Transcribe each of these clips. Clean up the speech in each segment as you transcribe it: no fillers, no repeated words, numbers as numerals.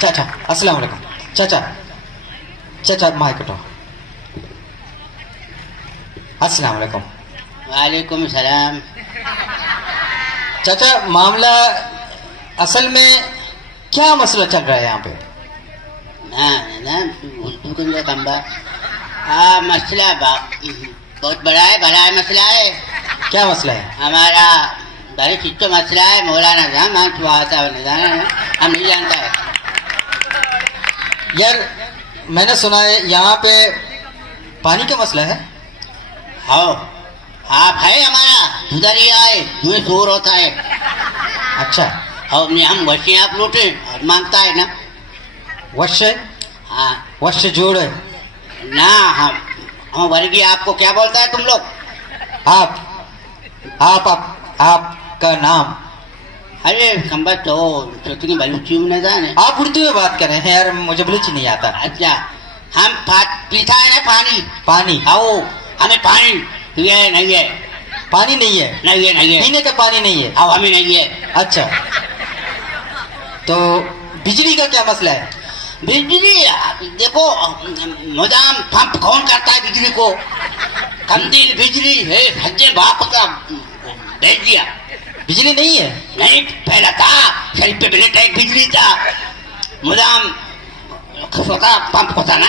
चाचा अस्सलाम वालेकुम। चाचा चाचा माइक उठाओ। अस्सलाम वालेकुम। वालेकुम सलाम। चाचा मामला असल में क्या मसला चल रहा है यहाँ पे? ना ना उर्दू के अंदर कम बा। मसला बहुत बड़ा है, बड़ा है मसला है। क्या मसला है? हमारा बड़े चिट्ठो मसला है। मौलाना जहाँ मांग आता है जाना हम नहीं जानता है। यार मैंने सुना है यहाँ पे पानी का मसला है। हाँ आप है हमारा उधर ही आए, मुझे शोर होता है। अच्छा और हम वैसे आप लूटे और मांगता है ना। वश्य हाँ वश्य जोड़ है ना। हम वर्गीय आपको क्या बोलता है तुम लोग? आपका नाम? अरे संबत तो सोचने बलूची में जाने। आप उर्दू में बात कर रहे हैं यार, मुझे बलूची नहीं आता। अच्छा हम पीता है ना पानी। पानी? आओ हमें पानी ये नहीं है। पानी नहीं है? नहीं है, नहीं है। पीने का पानी नहीं है? आओ हमें नहीं है। अच्छा तो बिजली का क्या मसला है? बिजली देखो मुदाम पंप कौन करता है बिजली को? कमदिल बिजली है सज्जे बाप का भेज दिया। बिजली नहीं है? नहीं पहला था शरीफ पे बिलेट एक बिजली था। मुदाम होता पंप होता ना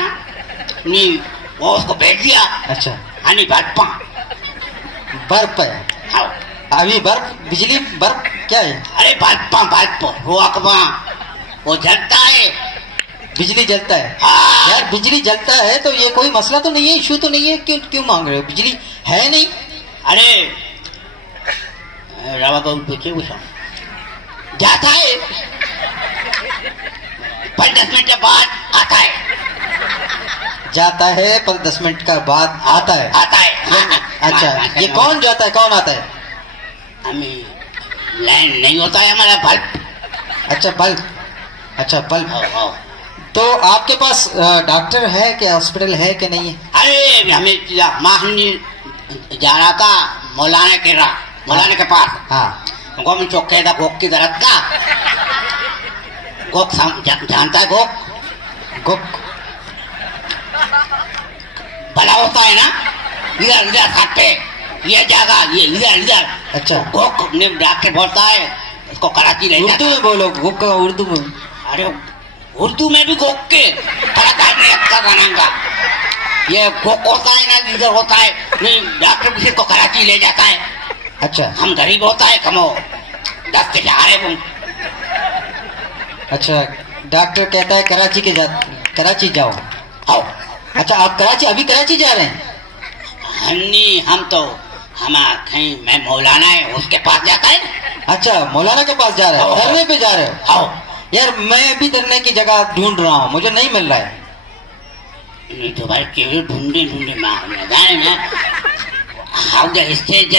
नहीं वो उसको भेज दिया। अच्छा हानि बात बर्फ है? आओ अभी बर्फ बिजली बर्फ क्या है? अरे बात वो अकबा वो जलता है। बिजली जलता है? हाँ। यार बिजली जलता है तो ये कोई मसला तो नहीं है, इशू तो नहीं है, क्यों क्यों मांग रहे हो? बिजली है नहीं? अरे रवा को पूछे कुछ जाता है 5-10 मिनट के बाद आता है। जाता है 5-10 मिनट का बाद आता है? आता है। अच्छा ये कौन जाता है कौन आता है? हमें लाइन नहीं होता है हमारा बल्ब। अच्छा बल्ब। अच्छा बल्ब। आओ। तो आपके पास डॉक्टर है क्या, हॉस्पिटल है कि नहीं है? अरे हमें माहनी जा रहा था मौलाना के पास। हाँ गोम चौके था गोक की दरद का। गोक जानता है गोक? गुक भला होता है ना इधर हाथ पे ये जगह ये इधर। अच्छा गोक ने डॉक्टर बोलता है उसको कराची ले जाता उर्दू में बोलो, गुक का उर्दू में। अरे उर्दू में भी गोक के अच्छा बनाऊंगा। ये गोक होता है ना इधर होता है नहीं डॉक्टर किसी को कराची ले जाता है। अच्छा हम गरीब होता है कमो 10 के जा रहे। अच्छा डॉक्टर कहता है कराची जाओ। आओ अच्छा आप कराची अभी कराची जा रहे हैं? हम तो कहीं मैं मौलाना है उसके पास जाता है। अच्छा मौलाना के पास जा रहे हो, धरने पे जा रहे हो? आओ यार मैं भी धरने की जगह ढूंढ रहा हूँ, मुझे नहीं मिल रहा है। नहीं तो भाई केवल ढूंढे जाने में स्टेज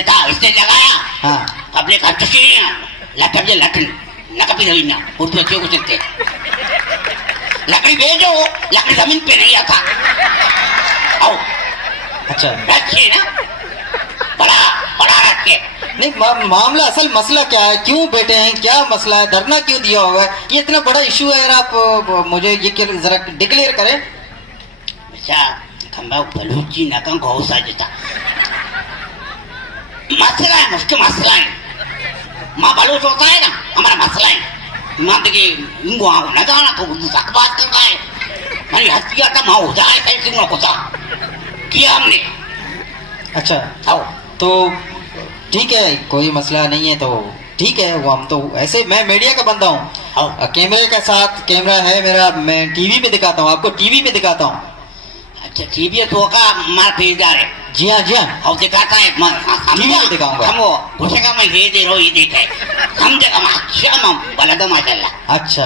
लगाया। हाँ पब्लिक लटन लकड़ी ना उर्दू अच्छे को सकते लकड़ी भेजो लकड़ी जमीन पे नहीं आता। आओ अच्छा रखिए ना बड़ा रखे। नहीं मामला असल मसला क्या है, क्यों बैठे हैं, क्या मसला है, धरना क्यों दिया हुआ है? ये इतना बड़ा इशू है, अगर आप मुझे ये जरा डिक्लेयर करें। अच्छा खंबा बलूची नका घोसा जता मसला है मुझके मसला है। माँ बलूच होता है ना हमारा मसला है। माँ देखिए इंगो आओ न जाना तो बात कर रहा है। मैंने हत्या था माँ हो जाए कैसे को किया हमने। अच्छा आओ तो ठीक है, कोई मसला नहीं है तो ठीक है। वो हम तो ऐसे मैं मीडिया का बंदा हूँ, कैमरे के साथ कैमरा है मेरा, मैं टीवी पे दिखाता हूँ, आपको टीवी पे दिखाता हूँ। अच्छा टीवी तो का मार पेजदार है। जी हाँ और दिखाता है टीवी पे दिखाऊंगा। हम वो घुसेगा मैं ये दे रहा हूँ ये देखे समझेगा मैं अच्छा बलदा माशाल्लाह। अच्छा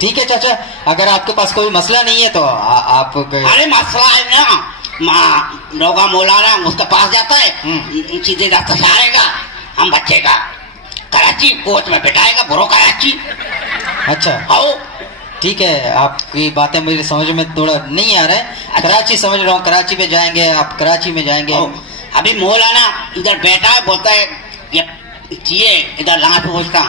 ठीक है चाचा, अगर आपके पास कोई मसला नहीं है तो आप अरे मसला है ना माँ लोगा मौलाना उसके पास जाता है सीधे रास्ता से आएगा हम बच्चे का कराची कोच में बिठाएगा बुरो कराची। अच्छा आओ ठीक है, आपकी बातें मुझे समझ में थोड़ा नहीं आ रहा है। अच्छा। कराची समझ रहा हूँ, कराची में जाएंगे आप, कराची में जाएंगे। अभी मौलाना इधर बैठा है बोलता है ये चाहिए इधर लाश पूछता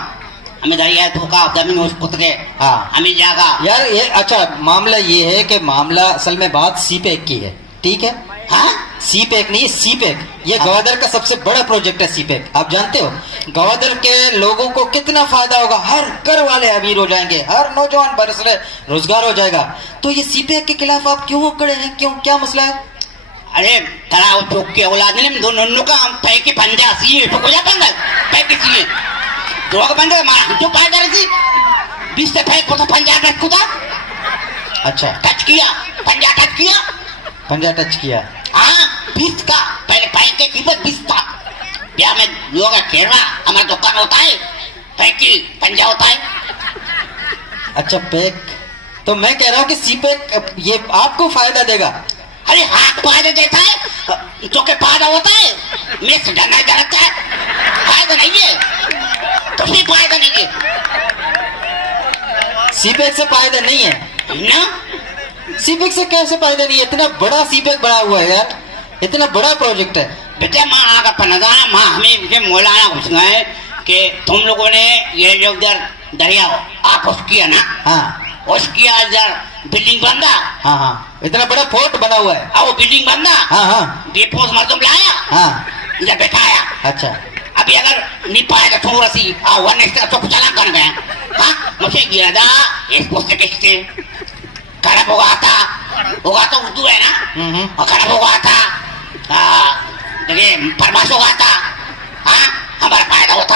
हमें दरिया धोखा जमीन उस कुतरे हाँ। हमें जागा यार ये अच्छा मामला ये है कि मामला असल में बात सीपेक की है, ठीक है? हाँ सीपेक नहीं, सीपेक ये हाँ। गवादर का सबसे बड़ा प्रोजेक्ट है। सीपेक आप जानते हो गवादर के लोगों को कितना फायदा होगा, हर घर वाले अमीर हो जाएंगे, हर नौजवान बरस रहे रोजगार हो जाएगा। तो ये सीपेक के खिलाफ आप क्यों खड़े हैं, क्यों, क्या मसला है? अरे तराव चौक के औलाद ने दोनों का हम पैके पंजा सी तो को जा पंगा पैके सी तो का पंजा मार जो पाए कर सी 20 से पैक को पंजा टच कुदा अच्छा टच किया पंजा टच किया पंजा टच किया। हाँ 20 का पहले पैक के कीमत 20 था या में लोग केरला हमारा दुकान होता है पैकी पंजा होता है। अच्छा पैक, तो मैं कह रहा हूँ कि सीपेक ये आपको फायदा देगा। अरे हाथ फायदा देता है जो के फायदा होता है मिक्स डरना डरता है फायदा नहीं है तो भी फायदा नहीं है सीपेक से फायदा नहीं है ना। सीपेक से कैसे फायदा नहीं है? इतना बड़ा सीपेक बना हुआ है यार, इतना बड़ा प्रोजेक्ट है। बेटे माँ आगा पनदाना माँ हमें मुझे मौलाना पूछ गए कि तुम लोगों ने ये जो उधर दरिया आप उस किया ना हाँ उस किया इधर बिल्डिंग बंदा हाँ हाँ इतना बड़ा फोर्ट बना हुआ है। और वो बिल्डिंग बंदा हाँ हाँ डिपोज मर्दम लाया हाँ इधर बैठाया। अच्छा अभी अगर नहीं पाएगा तो रसी वन एक्स्ट्रा तो चला कर गए हाँ मुझे गिरा था इस पुस्तक किससे खराब होगा तो उर्दू है ना और खराब होगा था देखिए फरमाश होगा था हाँ हमारा फायदा होता।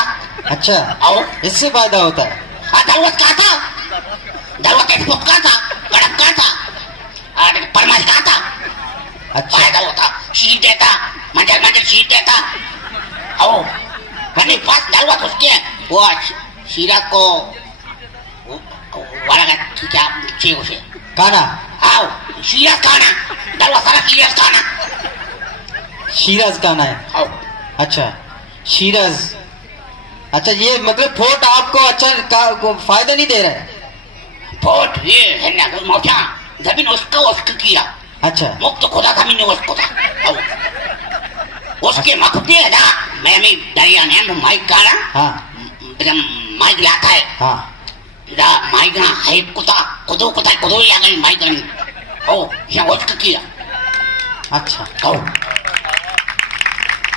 अच्छा और इससे फायदा होता है। दरवत का था दरवत एक्सपोर्ट का था कड़क का था और फरमाश का था अच्छा फायदा होता शीट देता मंजल शीट देता और मैंने पास दरवत उसके वो शीरा को वाला का क्या चाहिए उसे काना आओ शीरा खाना दरवा सारा सीरियस खाना शीराज काना है। आओ अच्छा शीराज, अच्छा ये मतलब फोर्ट आपको अच्छा फायदा नहीं दे रहा है। फोर्ट ये है ना मौजा जमीन उसका किया अच्छा मुक्त खुदा जमीन ने उसको था आओ उसके मखते है ना मैं दरिया ने माइक कारा हाँ माइक लाता है हाँ दा माइक ना है कुदो या गई माइक ओ ये उसका किया। अच्छा आओ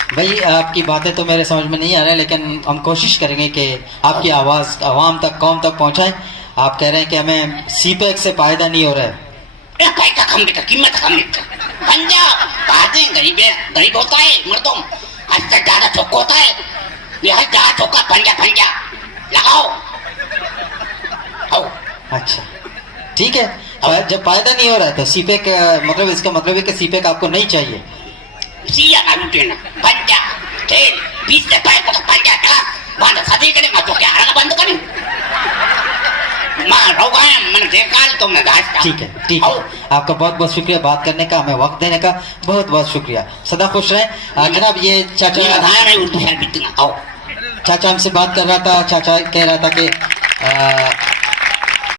भाई आपकी बातें तो मेरे समझ में नहीं आ रहा है, लेकिन हम कोशिश करेंगे कि आपकी आवाज़ आवाम तक कौम तक पहुंचाएं। आप कह रहे हैं कि हमें सीपेक से फायदा नहीं हो रहा है। पैसा कम बेटा कीमत कम बेटा पंजाब बातें गरीब होता है मर्दों आज तक ज्यादा चौक होता है यह ज्यादा चौका पंजा लगाओ आओ। अच्छा ठीक है, जब फायदा नहीं हो रहा है तो सीपेक मतलब इसका मतलब है कि सीपेक आपको नहीं चाहिए। सिया ना लूटे ना पंजा तेल 20 से पैक को पंजा का बंद सदी करे मैं तो क्या आना बंद करूं मां रोगा है मैंने देखा तो मैं गाता। ठीक है आपका बहुत बहुत शुक्रिया बात करने का, हमें वक्त देने का बहुत बहुत शुक्रिया। सदा खुश रहें। जनाब ये चाचा उर्दू शहर बितना आओ चाचा हमसे बात कर रहा था। चाचा कह रहा था कि